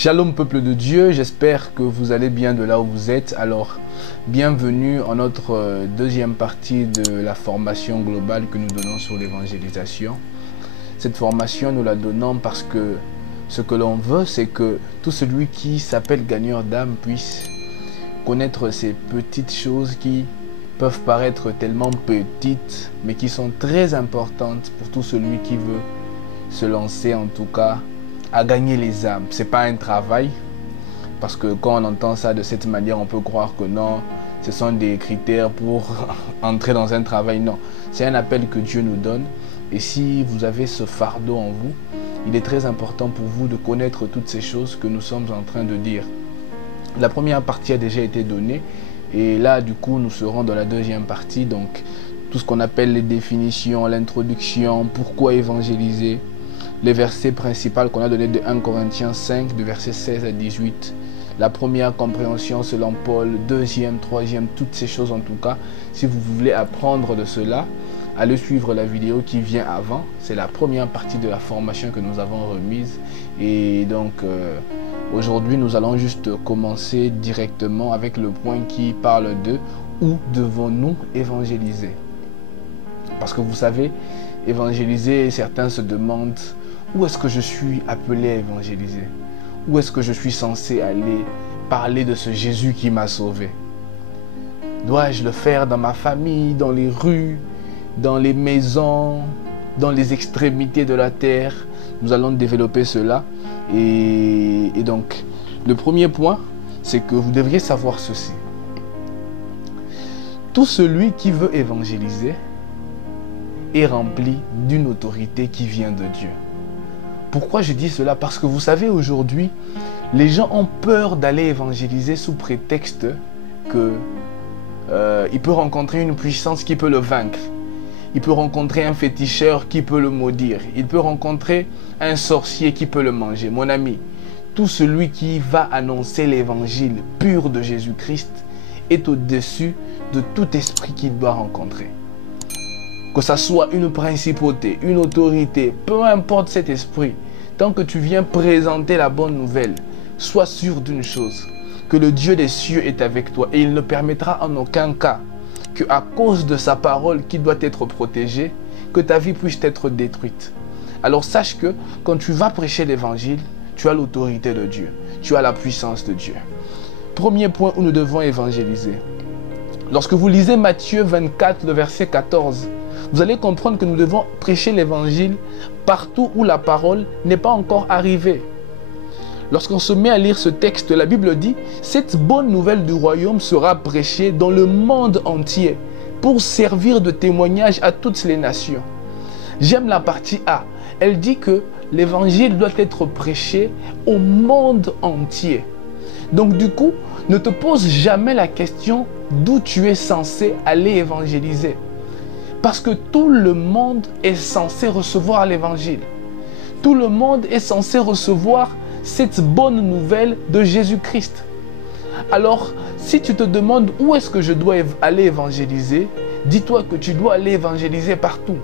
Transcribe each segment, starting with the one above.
Shalom peuple de Dieu, j'espère que vous allez bien de là où vous êtes. Alors, bienvenue en notre deuxième partie de la formation globale que nous donnons sur l'évangélisation. Cette formation, nous la donnons parce que ce que l'on veut, c'est que tout celui qui s'appelle gagneur d'âme puisse connaître ces petites choses qui peuvent paraître tellement petites, mais qui sont très importantes pour tout celui qui veut se lancer, en tout cas, à gagner les âmes. Ce n'est pas un travail, parce que quand on entend ça de cette manière, on peut croire que non, ce sont des critères pour entrer dans un travail. Non, c'est un appel que Dieu nous donne. Et si vous avez ce fardeau en vous, il est très important pour vous de connaître toutes ces choses que nous sommes en train de dire. La première partie a déjà été donnée. Et là, du coup, nous serons dans la deuxième partie. Donc, tout ce qu'on appelle les définitions, l'introduction, pourquoi évangéliser, les versets principaux qu'on a donnés de 1 Corinthiens 5, de versets 16 à 18. La première compréhension selon Paul, deuxième, troisième, toutes ces choses en tout cas. Si vous voulez apprendre de cela, allez suivre la vidéo qui vient avant. C'est la première partie de la formation que nous avons remise. Et donc, aujourd'hui, nous allons juste commencer directement avec le point qui parle de où devons-nous évangéliser. Parce que vous savez, évangéliser, certains se demandent où est-ce que je suis appelé à évangéliser? Où est-ce que je suis censé aller parler de ce Jésus qui m'a sauvé? Dois-je le faire dans ma famille, dans les rues, dans les maisons, dans les extrémités de la terre? Nous allons développer cela. Et donc, le premier point, c'est que vous devriez savoir ceci. Tout celui qui veut évangéliser est rempli d'une autorité qui vient de Dieu. Pourquoi je dis cela? Parce que vous savez, aujourd'hui, les gens ont peur d'aller évangéliser sous prétexte qu'il peut rencontrer une puissance qui peut le vaincre. Il peut rencontrer un féticheur qui peut le maudire. Il peut rencontrer un sorcier qui peut le manger. Mon ami, tout celui qui va annoncer l'évangile pur de Jésus-Christ est au-dessus de tout esprit qu'il doit rencontrer. Que ça soit une principauté, une autorité, peu importe cet esprit, tant que tu viens présenter la bonne nouvelle, sois sûr d'une chose, que le Dieu des cieux est avec toi et il ne permettra en aucun cas qu'à cause de sa parole qui doit être protégée, que ta vie puisse être détruite. Alors sache que quand tu vas prêcher l'évangile, tu as l'autorité de Dieu, tu as la puissance de Dieu. Premier point où nous devons évangéliser. Lorsque vous lisez Matthieu 24, le verset 14, vous allez comprendre que nous devons prêcher l'évangile partout où la parole n'est pas encore arrivée. Lorsqu'on se met à lire ce texte, la Bible dit « Cette bonne nouvelle du royaume sera prêchée dans le monde entier pour servir de témoignage à toutes les nations. » J'aime la partie A. Elle dit que l'évangile doit être prêché au monde entier. Donc du coup, ne te pose jamais la question d'où tu es censé aller évangéliser. Parce que tout le monde est censé recevoir l'évangile. Tout le monde est censé recevoir cette bonne nouvelle de Jésus-Christ. Alors, si tu te demandes où est-ce que je dois aller évangéliser, dis-toi que tu dois aller évangéliser partout.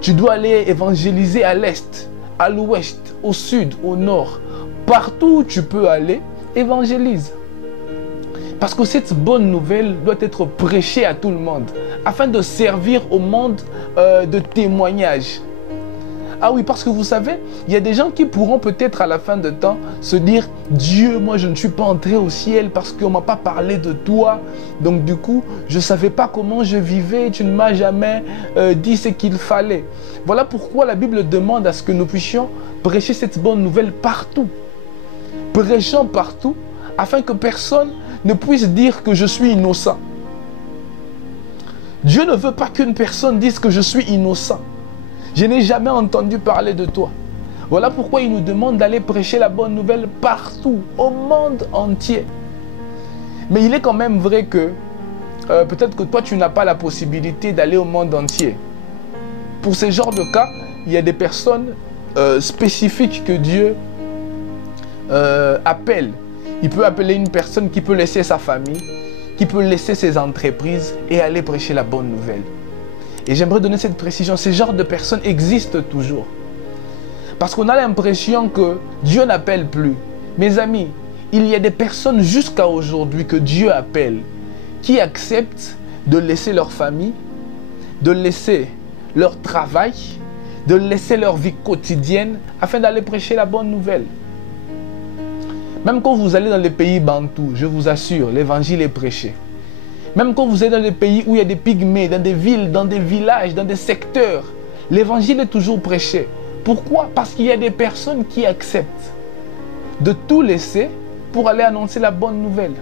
Tu dois aller évangéliser à l'est, à l'ouest, au sud, au nord. Partout où tu peux aller, évangélise. Parce que cette bonne nouvelle doit être prêchée à tout le monde, afin de servir au monde de témoignage. Ah oui, parce que vous savez, il y a des gens qui pourront peut-être à la fin de temps se dire « Dieu, moi je ne suis pas entré au ciel parce qu'on ne m'a pas parlé de toi. Donc du coup, je ne savais pas comment je vivais, tu ne m'as jamais dit ce qu'il fallait. » Voilà pourquoi la Bible demande à ce que nous puissions prêcher cette bonne nouvelle partout. Prêchons partout, afin que personne ne puisse dire que je suis innocent. Dieu ne veut pas qu'une personne dise que je suis innocent. Je n'ai jamais entendu parler de toi. Voilà pourquoi il nous demande d'aller prêcher la bonne nouvelle partout, au monde entier. Mais il est quand même vrai que peut-être que toi, tu n'as pas la possibilité d'aller au monde entier. Pour ce genre de cas, il y a des personnes spécifiques que Dieu appelle. Il peut appeler une personne qui peut laisser sa famille, qui peut laisser ses entreprises et aller prêcher la bonne nouvelle. Et j'aimerais donner cette précision, ces genres de personnes existent toujours. Parce qu'on a l'impression que Dieu n'appelle plus. Mes amis, il y a des personnes jusqu'à aujourd'hui que Dieu appelle, qui acceptent de laisser leur famille, de laisser leur travail, de laisser leur vie quotidienne afin d'aller prêcher la bonne nouvelle. Même quand vous allez dans les pays bantous, je vous assure, l'évangile est prêché. Même quand vous êtes dans des pays où il y a des pygmées, dans des villes, dans des villages, dans des secteurs, l'évangile est toujours prêché. Pourquoi? Parce qu'il y a des personnes qui acceptent de tout laisser pour aller annoncer la bonne nouvelle.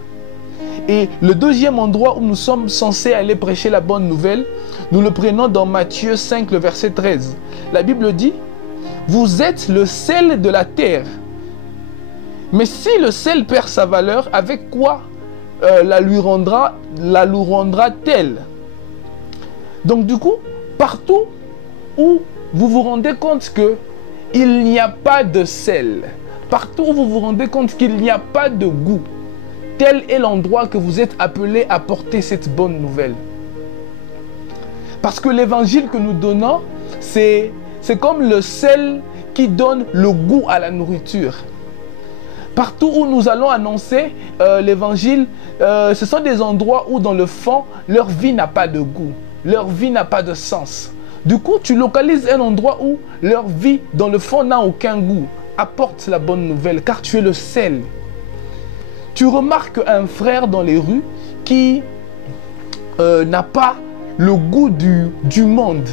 Et le deuxième endroit où nous sommes censés aller prêcher la bonne nouvelle, nous le prenons dans Matthieu 5, le verset 13. La Bible dit, « Vous êtes le sel de la terre. Mais si le sel perd sa valeur, avec quoi la lui rendra-t-elle » Donc du coup, partout où vous vous rendez compte qu'il n'y a pas de sel, partout où vous vous rendez compte qu'il n'y a pas de goût, tel est l'endroit que vous êtes appelé à porter cette bonne nouvelle. Parce que l'évangile que nous donnons, c'est comme le sel qui donne le goût à la nourriture. Partout où nous allons annoncer l'évangile, ce sont des endroits où dans le fond, leur vie n'a pas de goût, leur vie n'a pas de sens. Du coup, tu localises un endroit où leur vie, dans le fond, n'a aucun goût. Apporte la bonne nouvelle, car tu es le sel. Tu remarques un frère dans les rues qui n'a pas le goût du monde.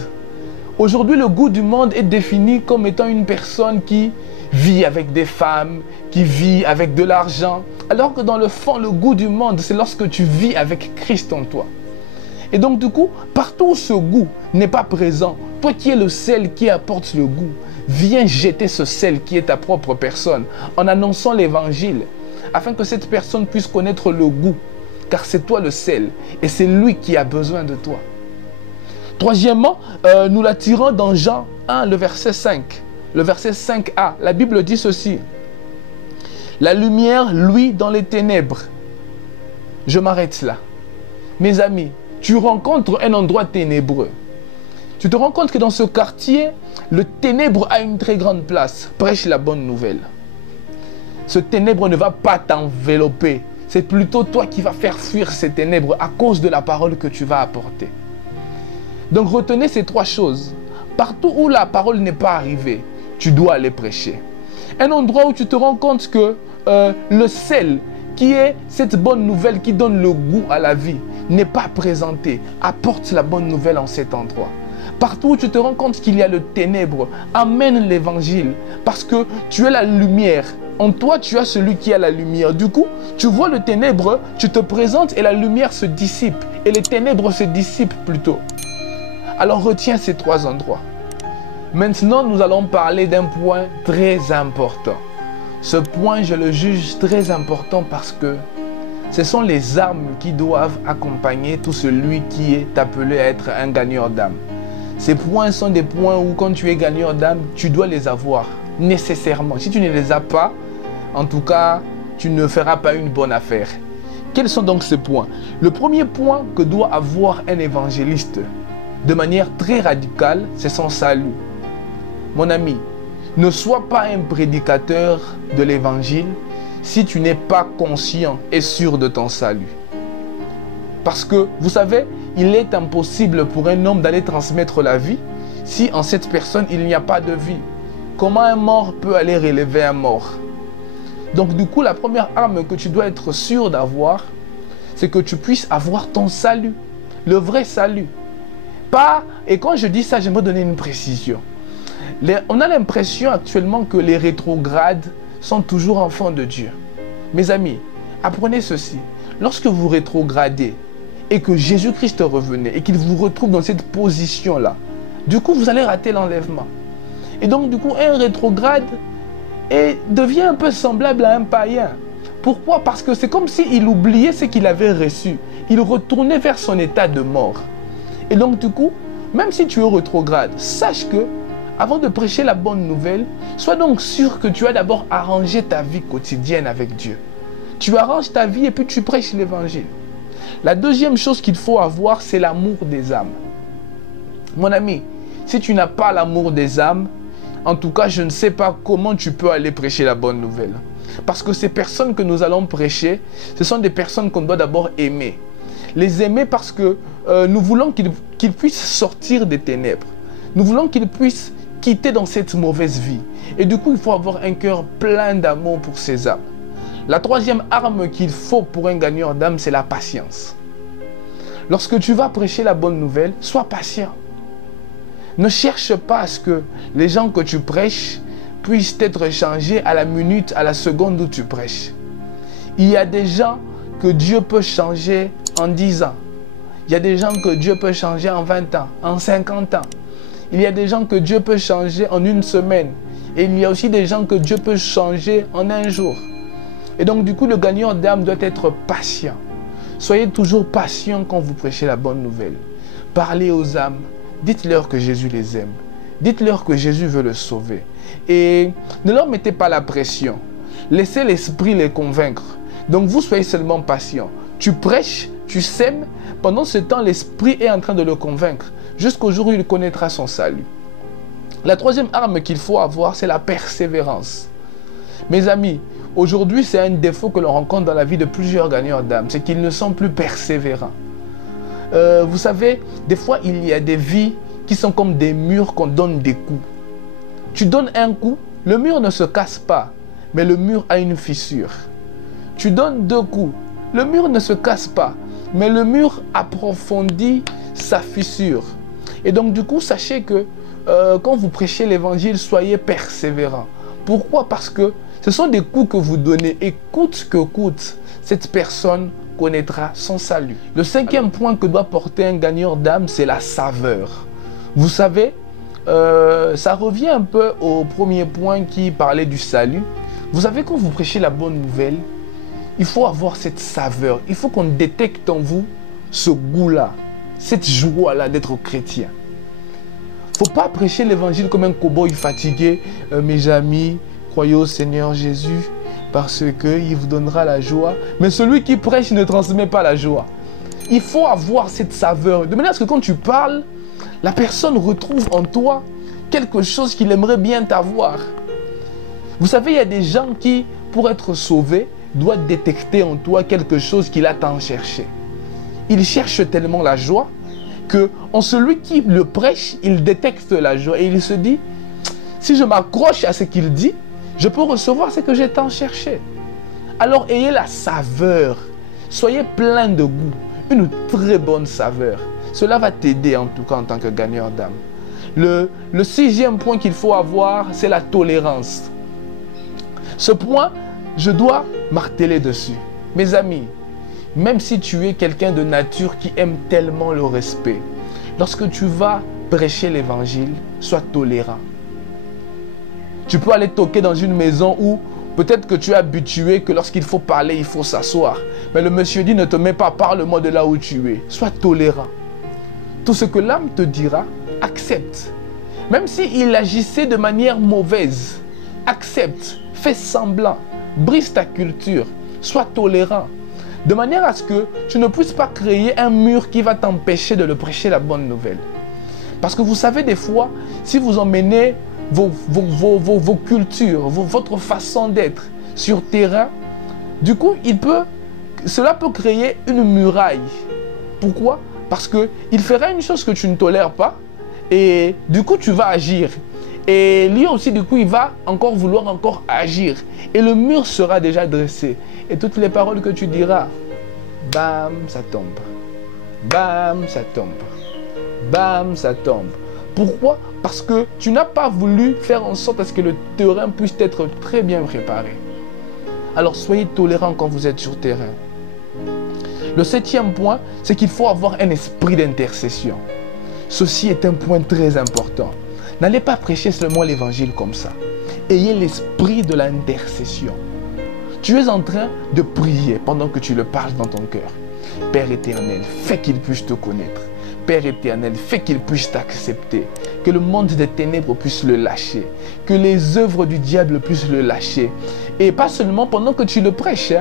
Aujourd'hui, le goût du monde est défini comme étant une personne qui vit avec des femmes, qui vit avec de l'argent. Alors que dans le fond, le goût du monde, c'est lorsque tu vis avec Christ en toi. Et donc du coup, partout où ce goût n'est pas présent, toi qui es le sel qui apporte le goût, viens jeter ce sel qui est ta propre personne en annonçant l'évangile, afin que cette personne puisse connaître le goût, car c'est toi le sel et c'est lui qui a besoin de toi. Troisièmement, nous l'attirons dans Jean 1, le verset 5. Le verset 5a, la Bible dit ceci. La lumière luit dans les ténèbres. Je m'arrête là. Mes amis, tu rencontres un endroit ténébreux. Tu te rends compte que dans ce quartier, le ténèbre a une très grande place. Prêche la bonne nouvelle. Ce ténèbre ne va pas t'envelopper. C'est plutôt toi qui vas faire fuir ces ténèbres à cause de la parole que tu vas apporter. Donc retenez ces trois choses. Partout où la parole n'est pas arrivée, tu dois aller prêcher. Un endroit où tu te rends compte que le sel, qui est cette bonne nouvelle qui donne le goût à la vie, n'est pas présenté. Apporte la bonne nouvelle en cet endroit. Partout où tu te rends compte qu'il y a le ténèbre, amène l'évangile. Parce que tu es la lumière. En toi, tu as celui qui a la lumière. Du coup, tu vois le ténèbre, tu te présentes et la lumière se dissipe. Et les ténèbres se dissipent plutôt. Alors retiens ces trois endroits. Maintenant, nous allons parler d'un point très important. Ce point, je le juge très important parce que ce sont les armes qui doivent accompagner tout celui qui est appelé à être un gagneur d'âme. Ces points sont des points où quand tu es gagneur d'âme, tu dois les avoir nécessairement. Si tu ne les as pas, en tout cas, tu ne feras pas une bonne affaire. Quels sont donc ces points? Le premier point que doit avoir un évangéliste de manière très radicale, c'est son salut. Mon ami, ne sois pas un prédicateur de l'évangile si tu n'es pas conscient et sûr de ton salut. Parce que, vous savez, il est impossible pour un homme d'aller transmettre la vie si en cette personne il n'y a pas de vie. Comment un mort peut aller relever un mort? Donc du coup, la première arme que tu dois être sûr d'avoir, c'est que tu puisses avoir ton salut, le vrai salut. Et quand je dis ça, j'aimerais donner une précision. On a l'impression actuellement que les rétrogrades sont toujours enfants de Dieu. Mes amis, apprenez ceci. Lorsque vous rétrogradez et que Jésus-Christ revenait et qu'il vous retrouve dans cette position-là, du coup, vous allez rater l'enlèvement. Et donc, du coup, un rétrograde devient un peu semblable à un païen. Pourquoi? Parce que c'est comme s'il oubliait ce qu'il avait reçu. Il retournait vers son état de mort. Et donc, du coup, même si tu es rétrograde, sache que avant de prêcher la bonne nouvelle, sois donc sûr que tu as d'abord arrangé ta vie quotidienne avec Dieu. Tu arranges ta vie et puis tu prêches l'évangile. La deuxième chose qu'il faut avoir, c'est l'amour des âmes. Mon ami, si tu n'as pas l'amour des âmes, en tout cas, je ne sais pas comment tu peux aller prêcher la bonne nouvelle. Parce que ces personnes que nous allons prêcher, ce sont des personnes qu'on doit d'abord aimer. Les aimer parce que nous voulons qu'ils puissent sortir des ténèbres. Nous voulons qu'ils puissent quitter dans cette mauvaise vie. Et du coup, il faut avoir un cœur plein d'amour pour ces âmes. La troisième arme qu'il faut pour un gagneur d'âme, c'est la patience. Lorsque tu vas prêcher la bonne nouvelle, sois patient. Ne cherche pas à ce que les gens que tu prêches puissent être changés à la minute, à la seconde où tu prêches. Il y a des gens que Dieu peut changer en 10 ans. Il y a des gens que Dieu peut changer en 20 ans, en 50 ans. Il y a des gens que Dieu peut changer en une semaine. Et il y a aussi des gens que Dieu peut changer en un jour. Et donc du coup, le gagneur d'âme doit être patient. Soyez toujours patient quand vous prêchez la bonne nouvelle. Parlez aux âmes. Dites-leur que Jésus les aime. Dites-leur que Jésus veut le sauver. Et ne leur mettez pas la pression. Laissez l'esprit les convaincre. Donc vous soyez seulement patient. Tu prêches, tu sèmes. Pendant ce temps, l'esprit est en train de le convaincre. Jusqu'au jour où il connaîtra son salut. La troisième arme qu'il faut avoir, c'est la persévérance. Mes amis, aujourd'hui, c'est un défaut que l'on rencontre dans la vie de plusieurs gagneurs d'âme. C'est qu'ils ne sont plus persévérants. Vous savez, des fois, il y a des vies qui sont comme des murs qu'on donne des coups. Tu donnes un coup, le mur ne se casse pas, mais le mur a une fissure. Tu donnes 2 coups, le mur ne se casse pas, mais le mur approfondit sa fissure. Et donc, du coup, sachez que quand vous prêchez l'évangile, soyez persévérants. Pourquoi? Parce que ce sont des coups que vous donnez et coûte que coûte, cette personne connaîtra son salut. Le 5e point que doit porter un gagneur d'âme, c'est la saveur. Vous savez, ça revient un peu au premier point qui parlait du salut. Vous savez, quand vous prêchez la bonne nouvelle, il faut avoir cette saveur. Il faut qu'on détecte en vous ce goût-là, cette joie-là d'être chrétien. Il ne faut pas prêcher l'évangile comme un cow-boy fatigué. Mes amis, croyez au Seigneur Jésus parce qu'il vous donnera la joie. Mais celui qui prêche ne transmet pas la joie. Il faut avoir cette saveur. De manière à ce que quand tu parles, la personne retrouve en toi quelque chose qu'il aimerait bien t'avoir. Vous savez, il y a des gens qui, pour être sauvés, doivent détecter en toi quelque chose qu'il a tant cherché. Il cherche tellement la joie que en celui qui le prêche, il détecte la joie et il se dit, si je m'accroche à ce qu'il dit, je peux recevoir ce que j'ai tant cherché. Alors ayez la saveur, soyez plein de goût, une très bonne saveur. Cela va t'aider en tout cas en tant que gagneur d'âme. Le 6e point qu'il faut avoir, c'est la tolérance. Ce point, je dois marteler dessus. Mes amis, même si tu es quelqu'un de nature qui aime tellement le respect, lorsque tu vas prêcher l'évangile, sois tolérant. Tu peux aller toquer dans une maison où peut-être que tu es habitué que lorsqu'il faut parler, il faut s'asseoir. Mais le monsieur dit, ne te mets pas, parle-moi de là où tu es. Sois tolérant. Tout ce que l'âme te dira, accepte. Même s'il agissait de manière mauvaise, accepte, fais semblant, brise ta culture, sois tolérant. De manière à ce que tu ne puisses pas créer un mur qui va t'empêcher de le prêcher la bonne nouvelle. Parce que vous savez, des fois, si vous emmenez vos cultures, votre façon d'être sur terrain, du coup, cela peut créer une muraille. Pourquoi? Parce qu'il fera une chose que tu ne tolères pas et du coup, tu vas agir. Et lui aussi, du coup, il va encore vouloir agir. Et le mur sera déjà dressé. Et toutes les paroles que tu diras, bam, ça tombe. Bam, ça tombe. Bam, ça tombe. Pourquoi? Parce que tu n'as pas voulu faire en sorte à ce que le terrain puisse être très bien préparé. Alors, soyez tolérants quand vous êtes sur terrain. Le 7e point, c'est qu'il faut avoir un esprit d'intercession. Ceci est un point très important. N'allez pas prêcher seulement l'évangile comme ça. Ayez l'esprit de l'intercession. Tu es en train de prier pendant que tu le parles dans ton cœur. Père éternel, fais qu'il puisse te connaître. Père éternel, fais qu'il puisse t'accepter. Que le monde des ténèbres puisse le lâcher. Que les œuvres du diable puissent le lâcher. Et pas seulement pendant que tu le prêches,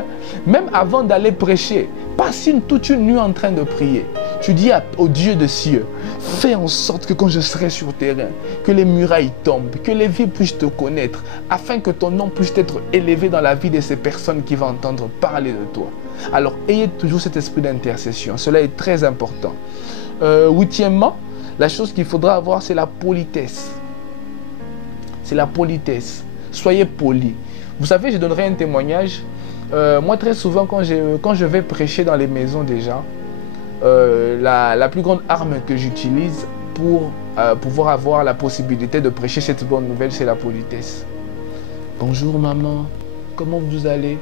même avant d'aller prêcher, passe toute une nuit en train de prier. Tu dis au Dieu des cieux, fais en sorte que quand je serai sur terrain, que les murailles tombent, que les vies puissent te connaître, afin que ton nom puisse être élevé dans la vie de ces personnes qui vont entendre parler de toi. Alors, ayez toujours cet esprit d'intercession. Cela est très important. Huitièmement, la chose qu'il faudra avoir, c'est la politesse. C'est la politesse. Soyez poli. Vous savez, je donnerai un témoignage. Moi, très souvent, quand je vais prêcher dans les maisons des gens, la plus grande arme que j'utilise pour pouvoir avoir la possibilité de prêcher cette bonne nouvelle, c'est la politesse. Bonjour maman, comment vous allez?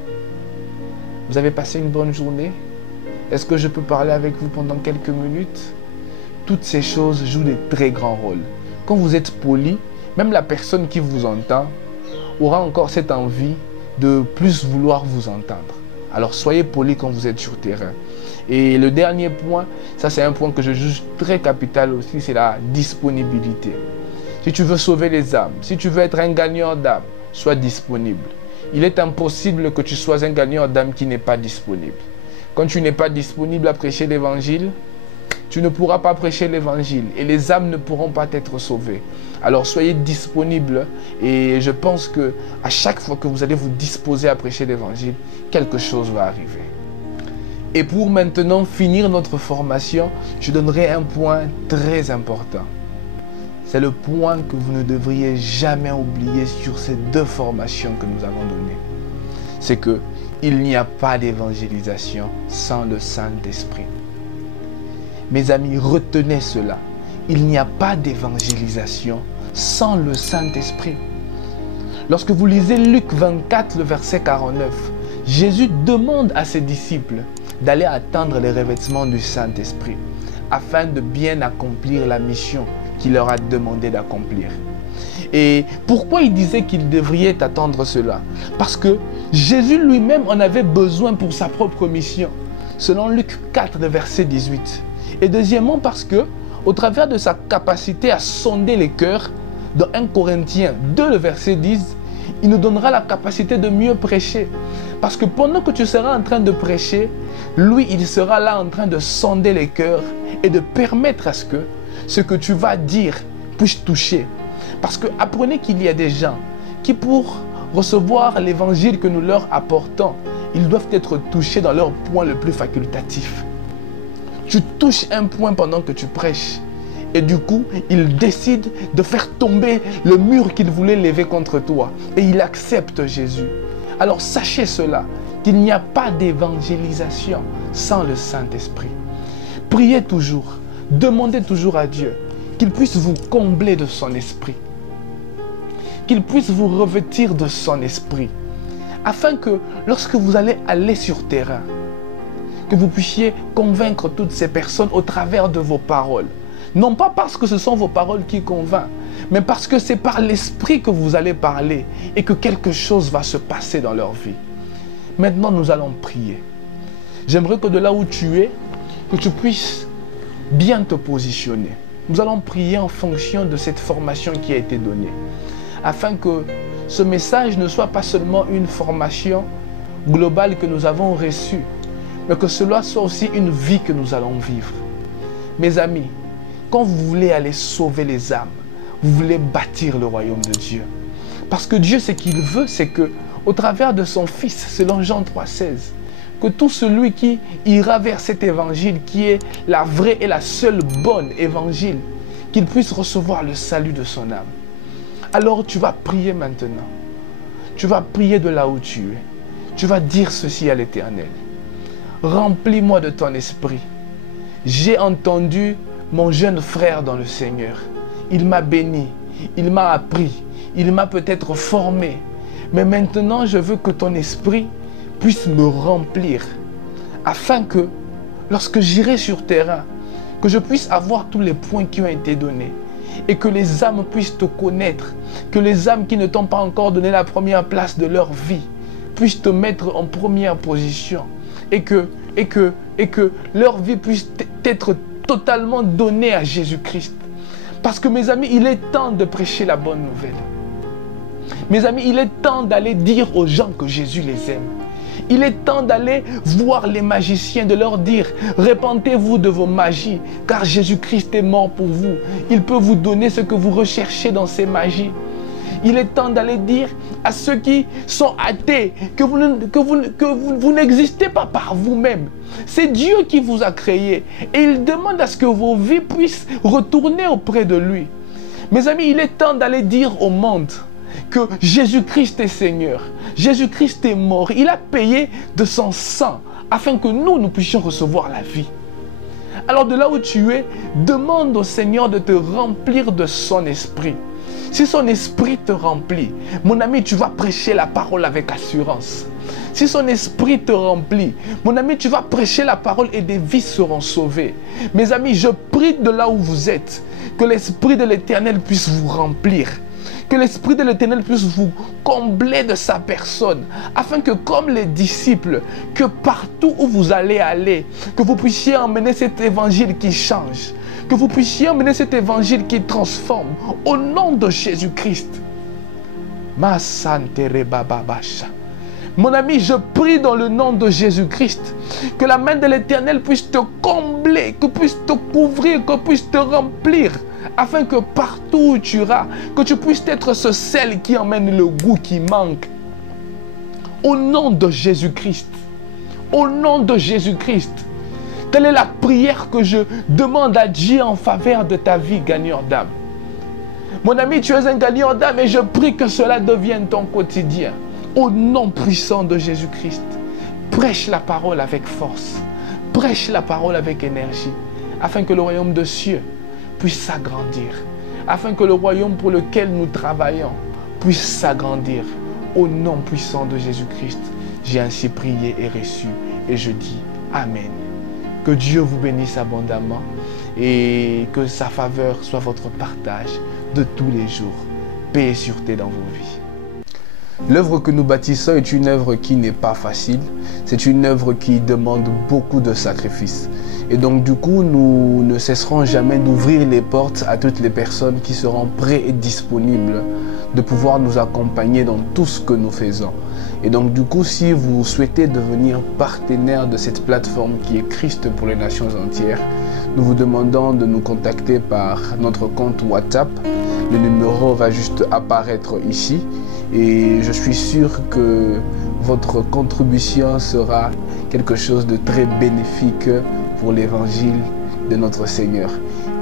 Vous avez passé une bonne journée? Est-ce que je peux parler avec vous pendant quelques minutes? Toutes ces choses jouent de très grands rôles. Quand vous êtes poli, même la personne qui vous entend aura encore cette envie de plus vouloir vous entendre. Alors soyez poli quand vous êtes sur terrain. Et le dernier point, ça c'est un point que je juge très capital aussi, c'est la disponibilité. Si tu veux sauver les âmes, si tu veux être un gagnant d'âmes, sois disponible. Il est impossible que tu sois un gagnant d'âmes qui n'est pas disponible. Quand tu n'es pas disponible à prêcher l'évangile, tu ne pourras pas prêcher l'évangile et les âmes ne pourront pas être sauvées. Alors soyez disponibles et je pense que à chaque fois que vous allez vous disposer à prêcher l'évangile, quelque chose va arriver. Et pour maintenant finir notre formation, je donnerai un point très important. C'est le point que vous ne devriez jamais oublier sur ces deux formations que nous avons données. C'est que il n'y a pas d'évangélisation sans le Saint-Esprit. Mes amis, retenez cela. Il n'y a pas d'évangélisation sans le Saint-Esprit. Lorsque vous lisez Luc 24, le verset 49, Jésus demande à ses disciples d'aller attendre les revêtements du Saint-Esprit afin de bien accomplir la mission qu'il leur a demandé d'accomplir. Et pourquoi il disait qu'il devrait attendre cela? Parce que Jésus lui-même en avait besoin pour sa propre mission, selon Luc 4, le verset 18. Et deuxièmement parce que, au travers de sa capacité à sonder les cœurs, dans 1 Corinthiens 2, le verset 10, il nous donnera la capacité de mieux prêcher. Parce que pendant que tu seras en train de prêcher, lui, il sera là en train de sonder les cœurs et de permettre à ce que ce que tu vas dire puisse toucher. Parce que apprenez qu'il y a des gens qui, pour recevoir l'évangile que nous leur apportons, ils doivent être touchés dans leur point le plus facultatif. Tu touches un point pendant que tu prêches. Et du coup, il décide de faire tomber le mur qu'il voulait lever contre toi. Et il accepte Jésus. Alors sachez cela, qu'il n'y a pas d'évangélisation sans le Saint-Esprit. Priez toujours, demandez toujours à Dieu qu'il puisse vous combler de son esprit. Qu'il puisse vous revêtir de son esprit. Afin que lorsque vous allez aller sur terrain, que vous puissiez convaincre toutes ces personnes au travers de vos paroles. Non pas parce que ce sont vos paroles qui convainquent, mais parce que c'est par l'esprit que vous allez parler et que quelque chose va se passer dans leur vie. Maintenant, nous allons prier. J'aimerais que de là où tu es, que tu puisses bien te positionner. Nous allons prier en fonction de cette formation qui a été donnée, afin que ce message ne soit pas seulement une formation globale que nous avons reçue, mais que cela soit aussi une vie que nous allons vivre. Mes amis, quand vous voulez aller sauver les âmes, vous voulez bâtir le royaume de Dieu. Parce que Dieu, ce qu'il veut, c'est que, au travers de son Fils, selon Jean 3,16, que tout celui qui ira vers cet évangile, qui est la vraie et la seule bonne évangile, qu'il puisse recevoir le salut de son âme. Alors tu vas prier maintenant. Tu vas prier de là où tu es. Tu vas dire ceci à l'Éternel. Remplis-moi de ton esprit. J'ai entendu mon jeune frère dans le Seigneur. Il m'a béni, il m'a appris, il m'a peut-être formé. Mais maintenant, je veux que ton esprit puisse me remplir. Afin que, lorsque j'irai sur terrain, que je puisse avoir tous les points qui ont été donnés. Et que les âmes puissent te connaître. Que les âmes qui ne t'ont pas encore donné la première place de leur vie puissent te mettre en première position. Et que leur vie puisse être totalement donnée à Jésus-Christ. Parce que mes amis, il est temps de prêcher la bonne nouvelle. Mes amis, il est temps d'aller dire aux gens que Jésus les aime. Il est temps d'aller voir les magiciens, de leur dire, répentez-vous de vos magies, car Jésus-Christ est mort pour vous. Il peut vous donner ce que vous recherchez dans ces magies. Il est temps d'aller dire à ceux qui sont athées que vous n'existez pas par vous-même. C'est Dieu qui vous a créé et il demande à ce que vos vies puissent retourner auprès de lui. Mes amis, il est temps d'aller dire au monde que Jésus-Christ est Seigneur. Jésus-Christ est mort. Il a payé de son sang afin que nous puissions recevoir la vie. Alors de là où tu es, demande au Seigneur de te remplir de son esprit. Si son esprit te remplit, mon ami, tu vas prêcher la parole avec assurance. Si son esprit te remplit, mon ami, tu vas prêcher la parole et des vies seront sauvées. Mes amis, je prie de là où vous êtes, que l'Esprit de l'Éternel puisse vous remplir. Que l'Esprit de l'Éternel puisse vous combler de sa personne, afin que comme les disciples, que partout où vous allez aller, que vous puissiez emmener cet évangile qui change, que vous puissiez emmener cet évangile qui transforme, au nom de Jésus-Christ. Mon ami, je prie dans le nom de Jésus-Christ, que la main de l'Éternel puisse te combler, que puisse te couvrir, que puisse te remplir, afin que partout où tu iras, que tu puisses être ce sel qui emmène le goût qui manque. Au nom de Jésus-Christ. Au nom de Jésus-Christ. Telle est la prière que je demande à Dieu en faveur de ta vie, gagnant d'âme. Mon ami, tu es un gagnant d'âme et je prie que cela devienne ton quotidien. Au nom puissant de Jésus-Christ. Prêche la parole avec force. Prêche la parole avec énergie. Afin que le royaume de cieux puisse s'agrandir. Afin que le royaume pour lequel nous travaillons puisse s'agrandir. Au nom puissant de Jésus-Christ, j'ai ainsi prié et reçu. Et je dis Amen. Que Dieu vous bénisse abondamment et que sa faveur soit votre partage de tous les jours. Paix et sûreté dans vos vies. L'œuvre que nous bâtissons est une œuvre qui n'est pas facile. C'est une œuvre qui demande beaucoup de sacrifices. Et donc du coup, nous ne cesserons jamais d'ouvrir les portes à toutes les personnes qui seront prêtes et disponibles de pouvoir nous accompagner dans tout ce que nous faisons. Et donc du coup, si vous souhaitez devenir partenaire de cette plateforme qui est Christ pour les nations entières, nous vous demandons de nous contacter par notre compte WhatsApp. Le numéro va juste apparaître ici. Et je suis sûr que votre contribution sera quelque chose de très bénéfique pour l'évangile de notre Seigneur.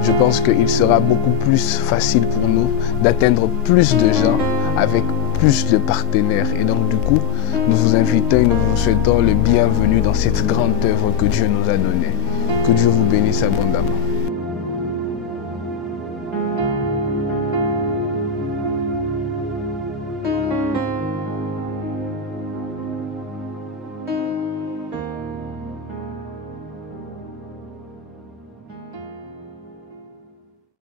Je pense qu'il sera beaucoup plus facile pour nous d'atteindre plus de gens avec plus de partenaires. Et donc du coup, nous vous invitons et nous vous souhaitons le bienvenu dans cette grande œuvre que Dieu nous a donnée. Que Dieu vous bénisse abondamment.